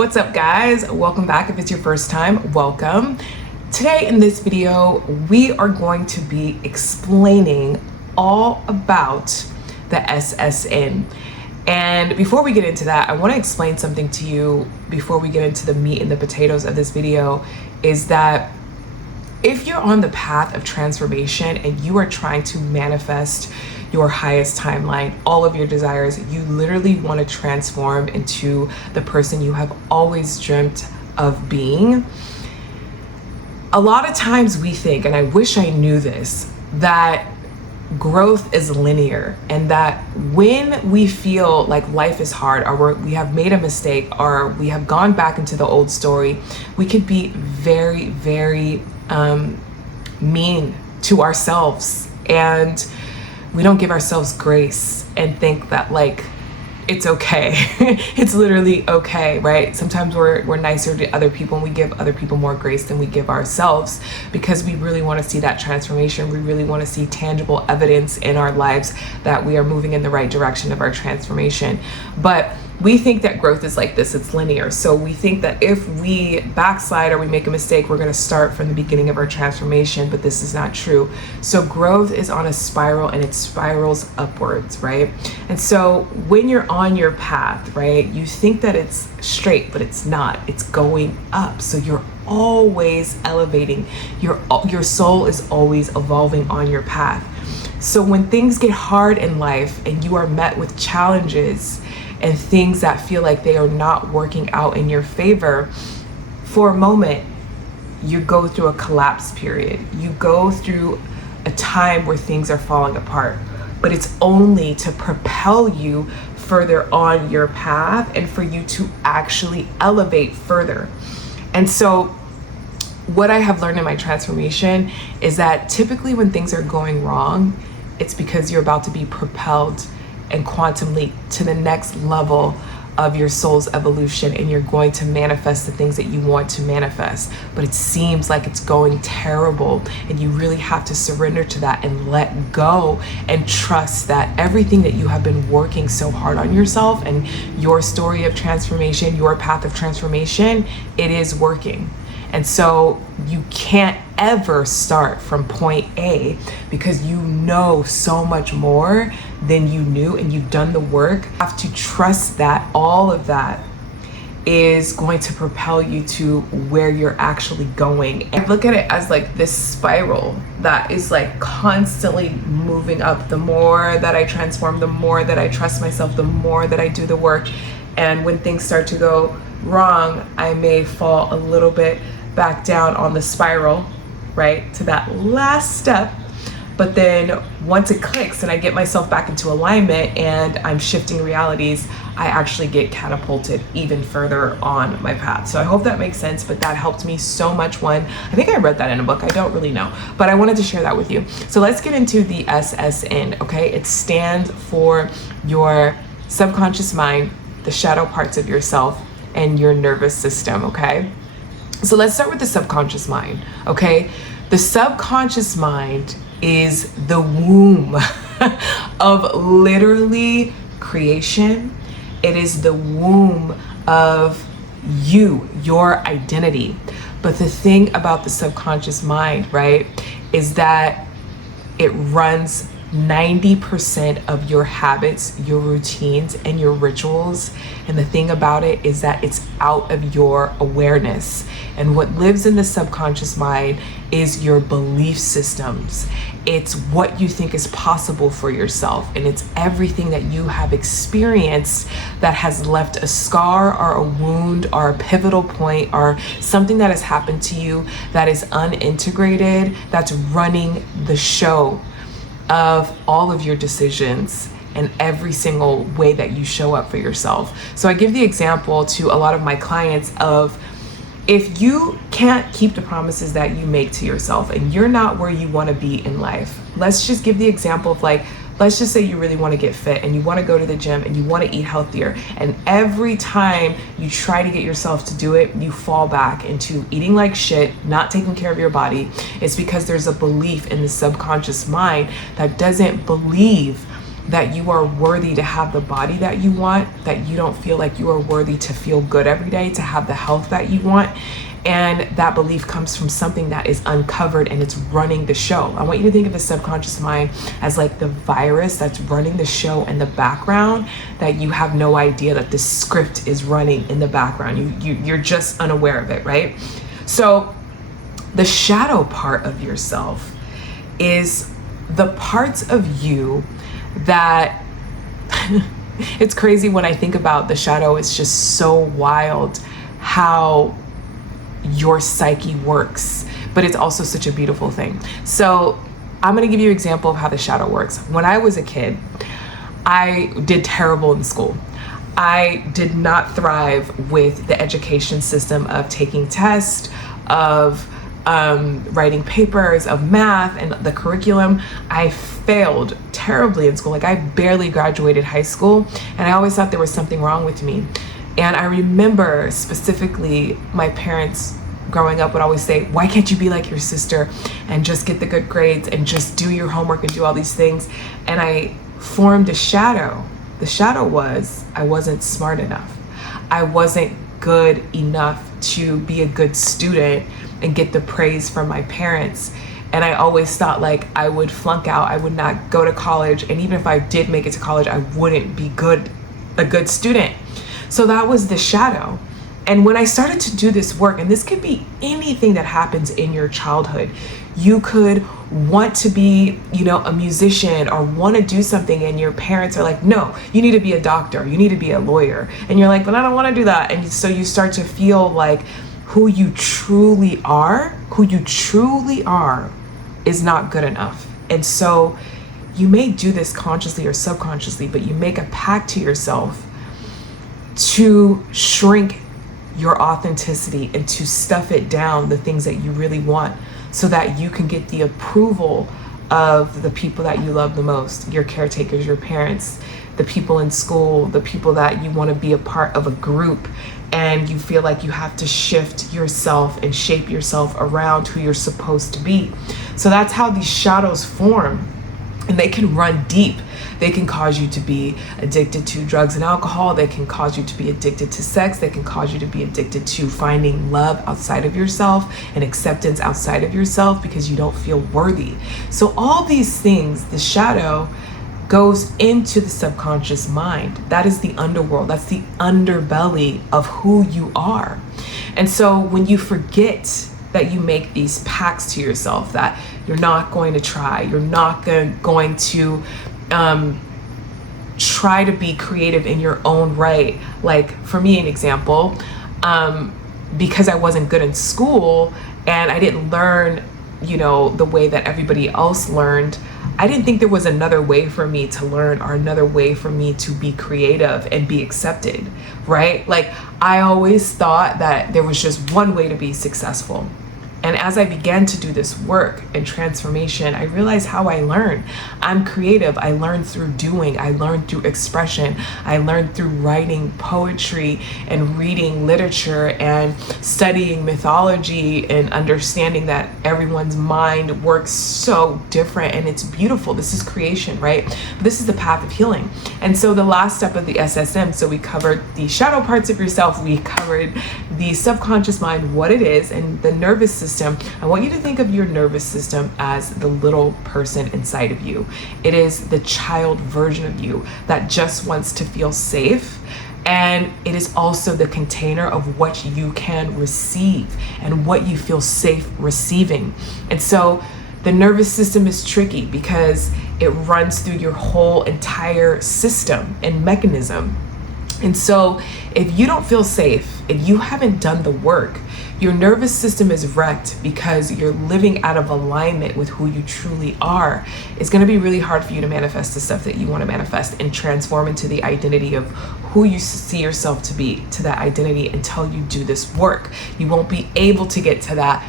What's up, guys? Welcome back. If it's your first time, welcome. Today in this video, we are going to be explaining all about the SSN. And before we get into that, I want to explain something to you before we get into the meat and the potatoes of this video, is that if you're on the path of transformation and you are trying to manifest your highest timeline, all of your desires, you literally want to transform into the person you have always dreamt of being. A lot of times we think, and I wish I knew this, that growth is linear, and that when we feel like life is hard, or we have made a mistake, or we have gone back into the old story, we could be very, very mean to ourselves, and we don't give ourselves grace and think that like it's okay. It's literally okay, right? Sometimes we're nicer to other people and we give other people more grace than we give ourselves, because we really want to see that transformation. We really want to see tangible evidence in our lives that we are moving in the right direction of our transformation. But we think that growth is like this, it's linear. So we think that if we backslide or we make a mistake, we're going to start from the beginning of our transformation, but this is not true. So growth is on a spiral, and it spirals upwards, right? And so when you're on your path, right, you think that it's straight, but it's not. It's going up. So you're always elevating. Your soul is always evolving on your path. So when things get hard in life and you are met with challenges and things that feel like they are not working out in your favor, for a moment, you go through a collapse period. You go through a time where things are falling apart, but it's only to propel you further on your path and for you to actually elevate further. And so what I have learned in my transformation is that typically when things are going wrong, it's because you're about to be propelled and quantum leap to the next level of your soul's evolution, and you're going to manifest the things that you want to manifest. But it seems like it's going terrible, and you really have to surrender to that and let go and trust that everything that you have been working so hard on yourself and your story of transformation, your path of transformation, it is working. And so you can't ever start from point A, because you know so much more than you knew and you've done the work. You have to trust that all of that is going to propel you to where you're actually going. And look at it as like this spiral that is like constantly moving up. The more that I transform, the more that I trust myself, the more that I do the work. And when things start to go wrong, I may fall a little bit back down on the spiral, right, to that last step. But then once it clicks and I get myself back into alignment and I'm shifting realities, I actually get catapulted even further on my path. So I hope that makes sense, but that helped me so much. I think I read that in a book, I don't really know, but I wanted to share that with you. So let's get into the SSN, okay? It stands for your subconscious mind, the shadow parts of yourself, and your nervous system, okay? So let's start with the subconscious mind, okay? The subconscious mind is the womb of literally creation. It is the womb of you, your identity. But the thing about the subconscious mind, right, is that it runs 90% of your habits, your routines, and your rituals. And the thing about it is that it's out of your awareness. And what lives in the subconscious mind is your belief systems. It's what you think is possible for yourself. And it's everything that you have experienced that has left a scar or a wound or a pivotal point or something that has happened to you that is unintegrated, that's running the show of all of your decisions and every single way that you show up for yourself. So I give the example to a lot of my clients of, if you can't keep the promises that you make to yourself and you're not where you want to be in life, let's just give the example of like, let's just say you really want to get fit and you want to go to the gym and you want to eat healthier. And every time you try to get yourself to do it, you fall back into eating like shit, not taking care of your body. It's because there's a belief in the subconscious mind that doesn't believe that you are worthy to have the body that you want, that you don't feel like you are worthy to feel good every day, to have the health that you want. And that belief comes from something that is uncovered and it's running the show. I want you to think of the subconscious mind as like the virus that's running the show in the background, that you have no idea that this script is running in the background. You're just unaware of it, right? So the shadow part of yourself is the parts of you that it's crazy when I think about the shadow. It's just so wild how your psyche works, but it's also such a beautiful thing. So I'm going to give you an example of how the shadow works. When I was a kid, I did terrible in school. I did not thrive with the education system of taking tests, of writing papers, of math and the curriculum. I failed terribly in school. Like, I barely graduated high school, and I always thought there was something wrong with me. And I remember specifically my parents growing up would always say, why can't you be like your sister and just get the good grades and just do your homework and do all these things? And I formed a shadow. The shadow was, I wasn't smart enough. I wasn't good enough to be a good student and get the praise from my parents. And I always thought like I would flunk out, I would not go to college. And even if I did make it to college, I wouldn't be a good student. So that was the shadow. And when I started to do this work, and this could be anything that happens in your childhood, you could want to be, a musician or want to do something, and your parents are like, no, you need to be a doctor, you need to be a lawyer. And you're like, but I don't want to do that. And so you start to feel like who you truly are is not good enough. And so you may do this consciously or subconsciously, but you make a pact to yourself to shrink your authenticity and to stuff it down, the things that you really want, so that you can get the approval of the people that you love the most, your caretakers, your parents, the people in school, the people that you want to be a part of a group. And you feel like you have to shift yourself and shape yourself around who you're supposed to be. So that's how these shadows form. And they can run deep. They can cause you to be addicted to drugs and alcohol. They can cause you to be addicted to sex. They can cause you to be addicted to finding love outside of yourself and acceptance outside of yourself because you don't feel worthy. So all these things, the shadow goes into the subconscious mind. That is the underworld. That's the underbelly of who you are. And so when you forget that you make these pacts to yourself, that you're not going to try, you're not going to try to be creative in your own right. Like for me, an example, because I wasn't good in school and I didn't learn, the way that everybody else learned, I didn't think there was another way for me to learn or another way for me to be creative and be accepted, right? Like I always thought that there was just one way to be successful. And as I began to do this work and transformation, I realized how I learn. I'm creative. I learn through doing. I learn through expression. I learn through writing poetry and reading literature and studying mythology and understanding that everyone's mind works so different and it's beautiful. This is creation, right? But this is the path of healing. And so the last step of the SSM, so we covered the shadow parts of yourself. We covered the subconscious mind, what it is, and the nervous system. I want you to think of your nervous system as the little person inside of you. It is the child version of you that just wants to feel safe. And it is also the container of what you can receive and what you feel safe receiving. And so the nervous system is tricky because it runs through your whole entire system and mechanism. And so if you don't feel safe, if you haven't done the work, your nervous system is wrecked because you're living out of alignment with who you truly are. It's going to be really hard for you to manifest the stuff that you want to manifest and transform into the identity of who you see yourself to be, to that identity, until you do this work. You won't be able to get to that,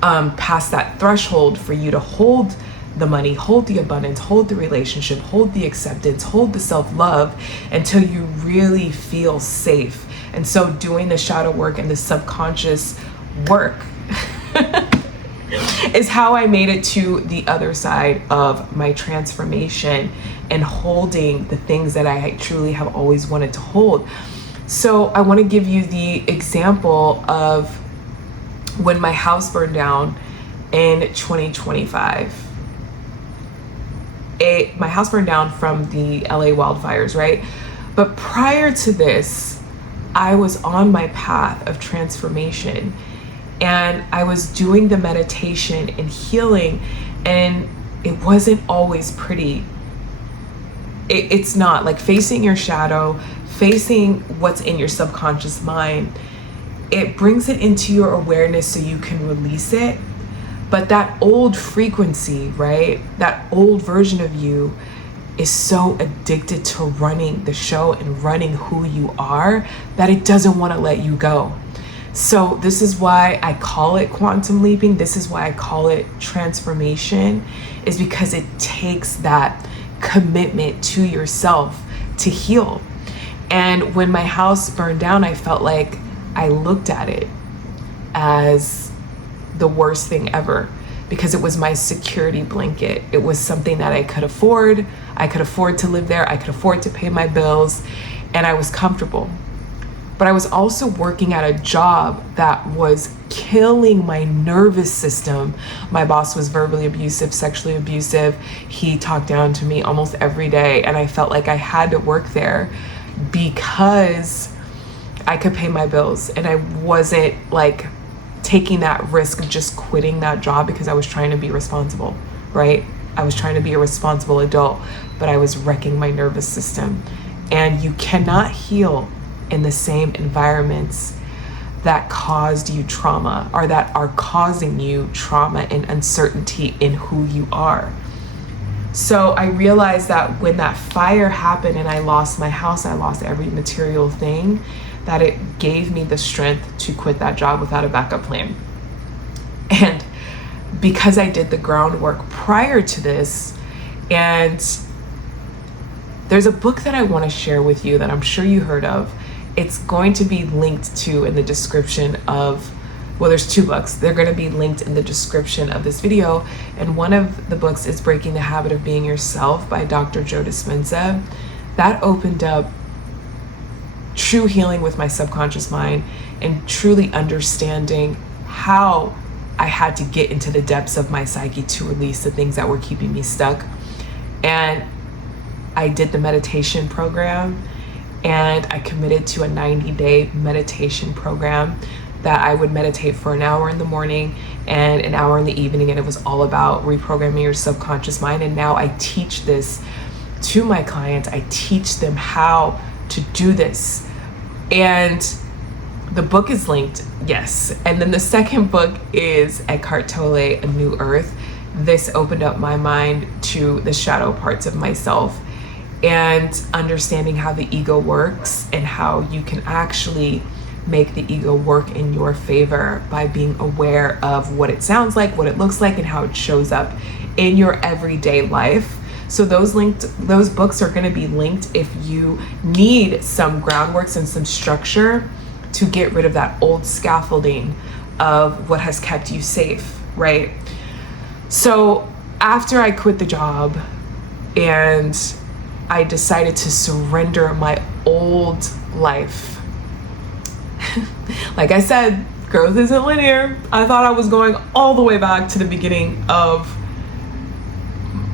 past that threshold for you to hold the money, hold the abundance, hold the relationship, hold the acceptance, hold the self-love until you really feel safe. And so doing the shadow work and the subconscious work is how I made it to the other side of my transformation and holding the things that I truly have always wanted to hold. So I want to give you the example of when my house burned down in 2025. My house burned down from the LA wildfires, right? But prior to this, I was on my path of transformation, and I was doing the meditation and healing, and it wasn't always pretty. It's not. Like, facing your shadow, facing what's in your subconscious mind, it brings it into your awareness so you can release it. But that old frequency, right? That old version of you is so addicted to running the show and running who you are that it doesn't want to let you go. So this is why I call it quantum leaping. This is why I call it transformation, is because it takes that commitment to yourself to heal. And when my house burned down, I felt like I looked at it as the worst thing ever, because it was my security blanket. It was something that I could afford. I could afford to live there. I could afford to pay my bills, and I was comfortable. But I was also working at a job that was killing my nervous system. My boss was verbally abusive, sexually abusive. He talked down to me almost every day, and I felt like I had to work there because I could pay my bills, and I wasn't like taking that risk of just quitting that job because I was trying to be responsible, right? I was trying to be a responsible adult, but I was wrecking my nervous system. And you cannot heal in the same environments that caused you trauma, or that are causing you trauma and uncertainty in who you are. So I realized that when that fire happened and I lost my house, I lost every material thing, that it gave me the strength to quit that job without a backup plan. And because I did the groundwork prior to this, and there's a book that I want to share with you that I'm sure you heard of. It's going to be linked to in the description of, well, there's two books. They're going to be linked in the description of this video. And one of the books is Breaking the Habit of Being Yourself by Dr. Joe Dispenza. That opened up true healing with my subconscious mind and truly understanding how I had to get into the depths of my psyche to release the things that were keeping me stuck. And I did the meditation program, and I committed to a 90-day meditation program that I would meditate for an hour in the morning and an hour in the evening, and it was all about reprogramming your subconscious mind. And now I teach this to my clients. I teach them how to do this. And the book is linked, yes. And then the second book is Eckhart Tolle, A New Earth. This opened up my mind to the shadow parts of myself and understanding how the ego works and how you can actually make the ego work in your favor by being aware of what it sounds like, what it looks like, and how it shows up in your everyday life. So those books are going to be linked if you need some groundworks and some structure to get rid of that old scaffolding of what has kept you safe, right? So after I quit the job and I decided to surrender my old life, like I said, growth isn't linear. I thought I was going all the way back to the beginning of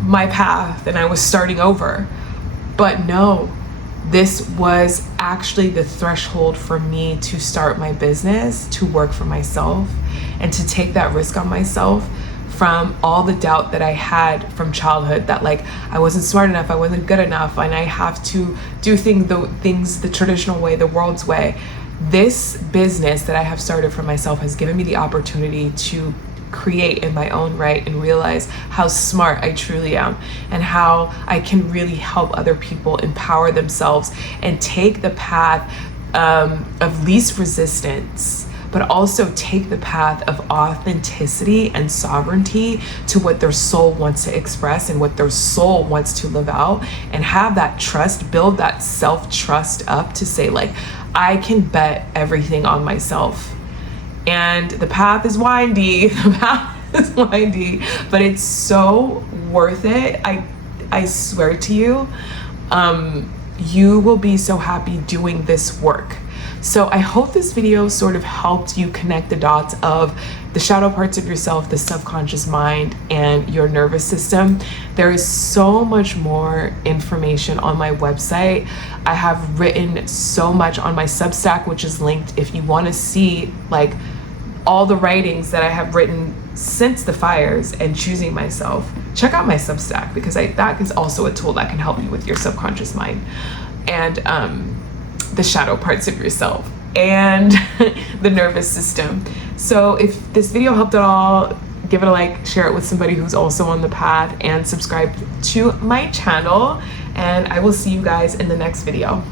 my path and I was starting over. But no, this was actually the threshold for me to start my business, to work for myself, and to take that risk on myself from all the doubt that I had from childhood, that like I wasn't smart enough, I wasn't good enough, and I have to do things the traditional way, the world's way. This business that I have started for myself has given me the opportunity to create in my own right and realize how smart I truly am and how I can really help other people empower themselves and take the path of least resistance, but also take the path of authenticity and sovereignty to what their soul wants to express and what their soul wants to live out, and have that trust, build that self-trust up to say like, I can bet everything on myself. And the path is windy. The path windy, but it's so worth it. I swear to you, you will be so happy doing this work. So I hope this video sort of helped you connect the dots of the shadow parts of yourself, the subconscious mind, and your nervous system. There is so much more information on my website. I have written so much on my Substack, which is linked if you want to see like all the writings that I have written since the fires and choosing myself. Check out my Substack, because that is also a tool that can help you with your subconscious mind and the shadow parts of yourself and the nervous system. So if this video helped at all, give it a like, share it with somebody who's also on the path, and subscribe to my channel. And I will see you guys in the next video.